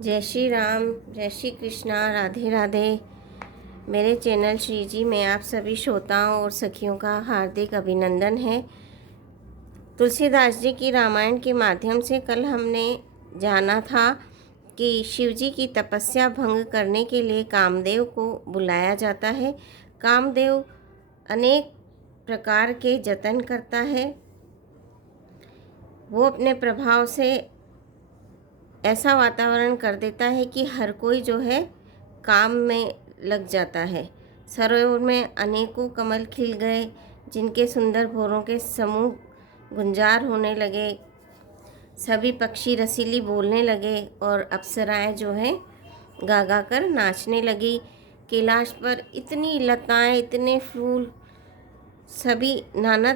जय श्री राम, जय श्री कृष्णा, राधे राधे। मेरे चैनल श्री जी में आप सभी श्रोताओं और सखियों का हार्दिक अभिनंदन है। तुलसीदास जी की रामायण के माध्यम से कल हमने जाना था कि शिव जी की तपस्या भंग करने के लिए कामदेव को बुलाया जाता है। कामदेव अनेक प्रकार के जतन करता है। वो अपने प्रभाव से ऐसा वातावरण कर देता है कि हर कोई जो है काम में लग जाता है। सरोवर में अनेकों कमल खिल गए, जिनके सुंदर भौरों के समूह गुंजार होने लगे। सभी पक्षी रसीली बोलने लगे और अप्सराएं जो है गा गा कर नाचने लगी। कैलाश पर इतनी लताएं, इतने फूल, सभी नाना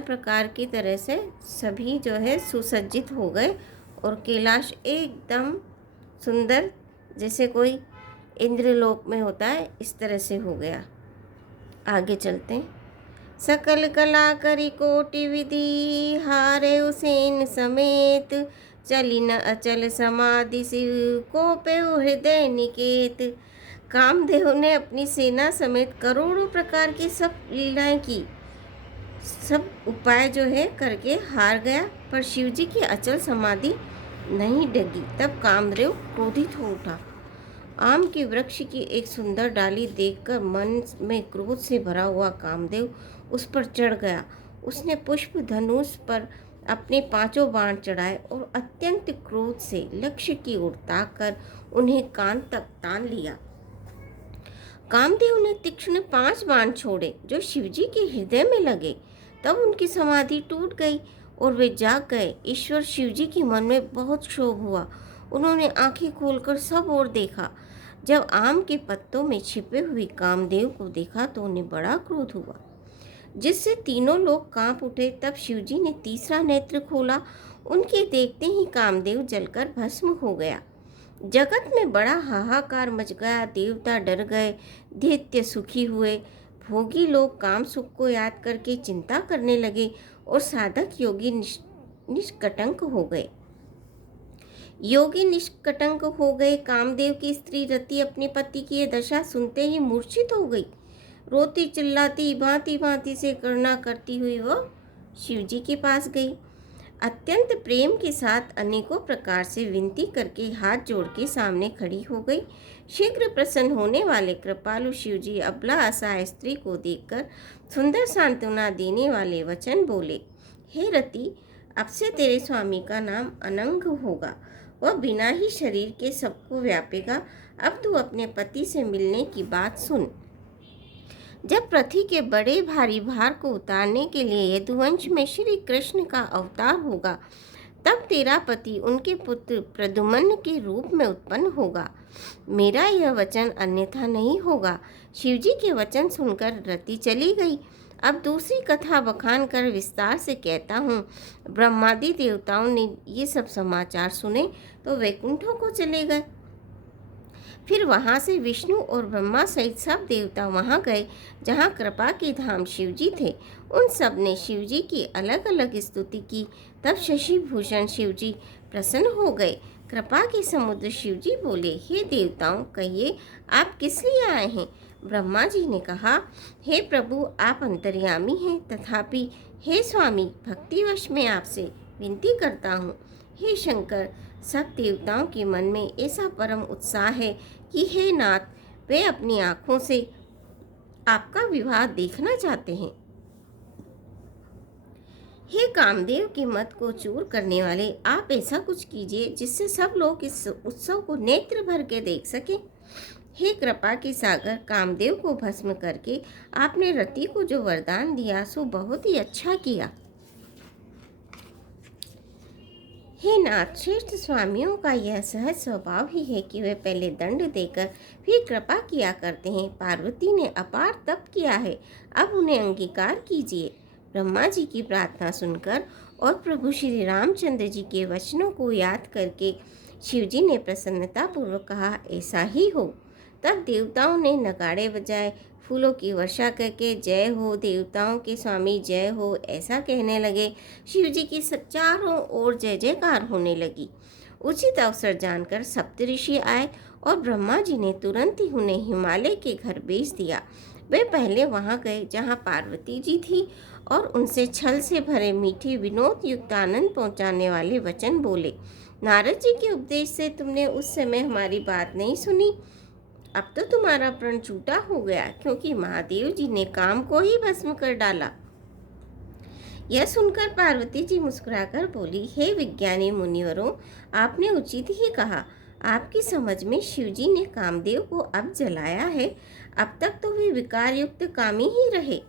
प्रकार की तरह से सभी जो है सुसज्जित हो गए और कैलाश एकदम सुंदर, जैसे कोई इंद्रलोक में होता है, इस तरह से हो गया। आगे चलते हैं। सकल कला करी कोटि विधि, हारे उसेन समेत, चली न अचल समाधि शिव को पे हृदय निकेत। कामदेव ने अपनी सेना समेत करोड़ों प्रकार की सब लीलाएं की, सब उपाय जो है करके हार गया, पर शिव जी की अचल समाधि नहीं डगी। तब कामदेव क्रोधित हो उठा। आम के वृक्ष की एक सुंदर डाली देखकर मन में क्रोध से भरा हुआ कामदेव उस पर चढ़ गया। उसने पुष्प धनुष पर अपने 5 बाण चढ़ाए और अत्यंत क्रोध से लक्ष्य की ओर ताक कर उन्हें कान तक तान लिया। कामदेव ने तीक्ष्ण 5 बाण छोड़े जो शिवजी के हृदय में लगे। तब उनकी समाधि टूट गई और वे जाग गए। ईश्वर शिवजी के मन में बहुत क्षोभ हुआ। उन्होंने आंखें खोलकर सब ओर देखा। जब आम के पत्तों में छिपे हुए कामदेव को देखा तो उन्हें बड़ा क्रोध हुआ, जिससे तीनों लोग कांप उठे। तब शिवजी ने तीसरा नेत्र खोला। उनके देखते ही कामदेव जलकर भस्म हो गया। जगत में बड़ा हाहाकार मच गया। देवता डर गए, दैत्य सुखी हुए। भोगी लोग काम सुख को याद करके चिंता करने लगे और साधक योगी निष्कटंक हो गए। कामदेव की स्त्री रति अपने पति की यह दशा सुनते ही मूर्छित हो गई। रोती चिल्लाती भांति भांति से करना करती हुई वह शिवजी के पास गई। अत्यंत प्रेम के साथ अनेकों प्रकार से विनती करके हाथ जोड़ के सामने खड़ी हो गई। शीघ्र प्रसन्न होने वाले कृपालु शिवजी अबला असहाय स्त्री को देखकर सुंदर सांत्वना देने वाले वचन बोले। हे रति, अब से तेरे स्वामी का नाम अनंग होगा। वह बिना ही शरीर के सबको व्यापेगा। अब तू अपने पति से मिलने की बात सुन। जब पृथ्वी के बड़े भारी भार को उतारने के लिए यदुवंश में श्री कृष्ण का अवतार होगा, तब तेरा पति उनके पुत्र प्रद्युम्न के रूप में उत्पन्न होगा। मेरा यह वचन अन्यथा नहीं होगा। शिवजी के वचन सुनकर रति चली गई। अब दूसरी कथा बखान कर विस्तार से कहता हूँ। ब्रह्मादि देवताओं ने ये सब समाचार सुने तो वैकुंठों को चले गए। फिर वहाँ से विष्णु और ब्रह्मा सहित सब देवता वहाँ गए जहाँ कृपा के धाम शिवजी थे। उन सब ने शिवजी की अलग अलग स्तुति की। तब शशि भूषण शिवजी प्रसन्न हो गए। कृपा के समुद्र शिवजी बोले, हे देवताओं, कहिए आप किस लिए आए हैं। ब्रह्मा जी ने कहा, हे प्रभु, आप अंतर्यामी हैं, तथापि हे स्वामी, भक्तिवश में आपसे विनती करता हूँ। हे शंकर, सब देवताओं के मन में ऐसा परम उत्साह है कि हे नाथ, वे अपनी आँखों से आपका विवाह देखना चाहते हैं। हे कामदेव के मत को चूर करने वाले, आप ऐसा कुछ कीजिए जिससे सब लोग इस उत्सव को नेत्र भर के देख सकें। हे कृपा के सागर, कामदेव को भस्म करके आपने रति को जो वरदान दिया सो बहुत ही अच्छा किया। हे नाथ, श्रेष्ठ स्वामियों का यह सहज स्वभाव ही है कि वे पहले दंड देकर फिर कृपा किया करते हैं। पार्वती ने अपार तप किया है, अब उन्हें अंगीकार कीजिए। ब्रह्मा जी की प्रार्थना सुनकर और प्रभु श्री रामचंद्र जी के वचनों को याद करके शिवजी ने प्रसन्नतापूर्वक कहा, ऐसा ही हो। तब देवताओं ने नगाड़े बजाए, फूलों की वर्षा करके जय हो देवताओं के स्वामी जय हो ऐसा कहने लगे। शिवजी की चारों ओर जय जयकार होने लगी। उचित अवसर जानकर सप्तऋषि आए और ब्रह्मा जी ने तुरंत ही उन्हें हिमालय के घर भेज दिया। वे पहले वहां गए जहां पार्वती जी थी और उनसे छल से भरे मीठे विनोद युक्त आनंद पहुंचाने वाले वचन बोले। नारद जी के उपदेश से तुमने उस समय हमारी बात नहीं सुनी। अब तो तुम्हारा प्रण झूठा हो गया, क्योंकि महादेव जी ने काम को ही भस्म कर डाला। यह सुनकर पार्वती जी मुस्कुराकर बोली, हे विज्ञानी मुनिवरों, आपने उचित ही कहा। आपकी समझ में शिवजी ने कामदेव को अब जलाया है। अब तक तो वे विकार युक्त कामी ही रहे,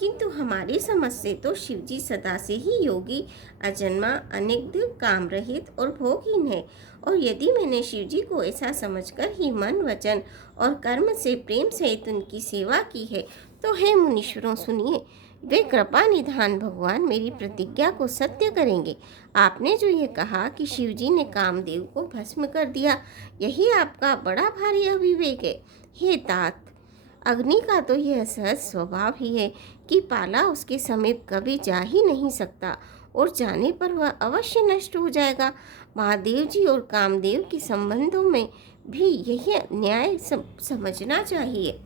किंतु हमारी समझ से तो शिवजी सदा से ही योगी, अजन्मा, अनिग्ध, काम रहित और भोगहीन है। और यदि मैंने शिवजी को ऐसा समझकर ही मन, वचन और कर्म से प्रेम सहित उनकी सेवा की है, तो हे मुनीश्वरों सुनिए, वे कृपा निधान भगवान मेरी प्रतिज्ञा को सत्य करेंगे। आपने जो ये कहा कि शिवजी ने कामदेव को भस्म कर दिया, यही आपका बड़ा भारी अविवेक है। हे तात, अग्नि का तो यह सहज स्वभाव ही है कि पाला उसके समीप कभी जा ही नहीं सकता, और जाने पर वह अवश्य नष्ट हो जाएगा। महादेव जी और कामदेव के संबंधों में भी यही न्याय समझना चाहिए।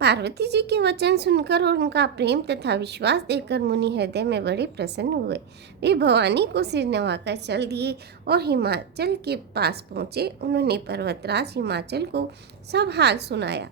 पार्वती जी के वचन सुनकर और उनका प्रेम तथा विश्वास देखकर मुनि हृदय में बड़े प्रसन्न हुए। वे भवानी को सिर नवाकर चल दिए और हिमाचल के पास पहुँचे। उन्होंने पर्वतराज हिमाचल को सब हाल सुनाया।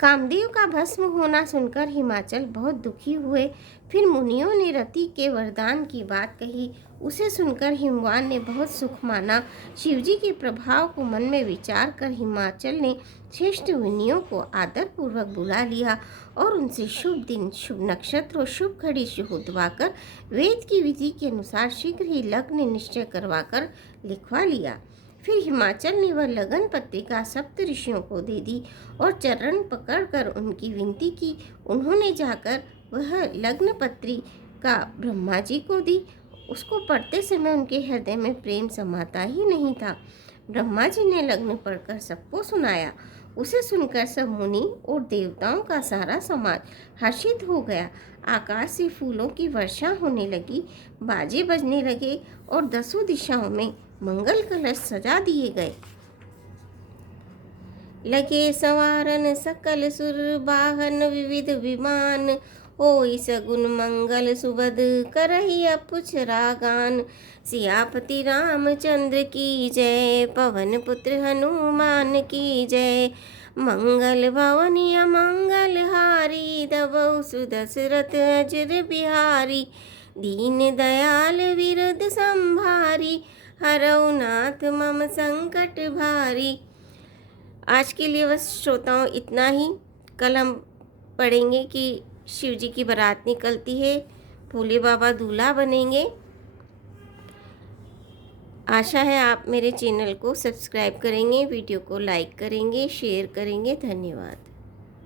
कामदेव का भस्म होना सुनकर हिमाचल बहुत दुखी हुए। फिर मुनियों ने रति के वरदान की बात कही। उसे सुनकर हिमवान ने बहुत सुख माना। शिवजी के प्रभाव को मन में विचार कर हिमाचल ने श्रेष्ठ मुनियों को आदरपूर्वक बुला लिया और उनसे शुभ दिन, शुभ नक्षत्र और शुभ घड़ी शुद्धवाकर वेद की विधि के अनुसार शीघ्र ही लग्न निश्चय करवाकर लिखवा लिया। फिर हिमाचल ने वह लगन पत्रिका सप्त ऋषियों को दे दी और चरण पकड़कर उनकी विनती की। उन्होंने जाकर वह लग्न पत्रिका ब्रह्मा जी को दी। उसको पढ़ते समय उनके हृदय में प्रेम समाता ही नहीं था। ब्रह्मा जी ने लग्न पढ़कर सबको सुनाया। उसे सुनकर सब मुनि और देवताओं का सारा समाज हर्षित हो गया। आकाश से फूलों की वर्षा होने लगी, बाजे बजने लगे और 10 दिशाओं में मंगल कलश सजा दिए गए। लगे संवारन सकल सुर बाहन विविध विमान, होई सगुन मंगल सुबद करही अपुछ रागान। सियापति रामचंद्र की जय, पवन पुत्र हनुमान की जय। मंगल भवन अमंगल हारी, दबौ सुदशरथ अजर बिहारी। दीन दयाल विरुद्ध संभारी, हरौ नाथ मम संकट भारी। आज के लिए बस श्रोताओं इतना ही। कल हम पढ़ेंगे कि शिव जी की बारात निकलती है, भोले बाबा दूल्हा बनेंगे। आशा है आप मेरे चैनल को सब्सक्राइब करेंगे, वीडियो को लाइक करेंगे, शेयर करेंगे। धन्यवाद।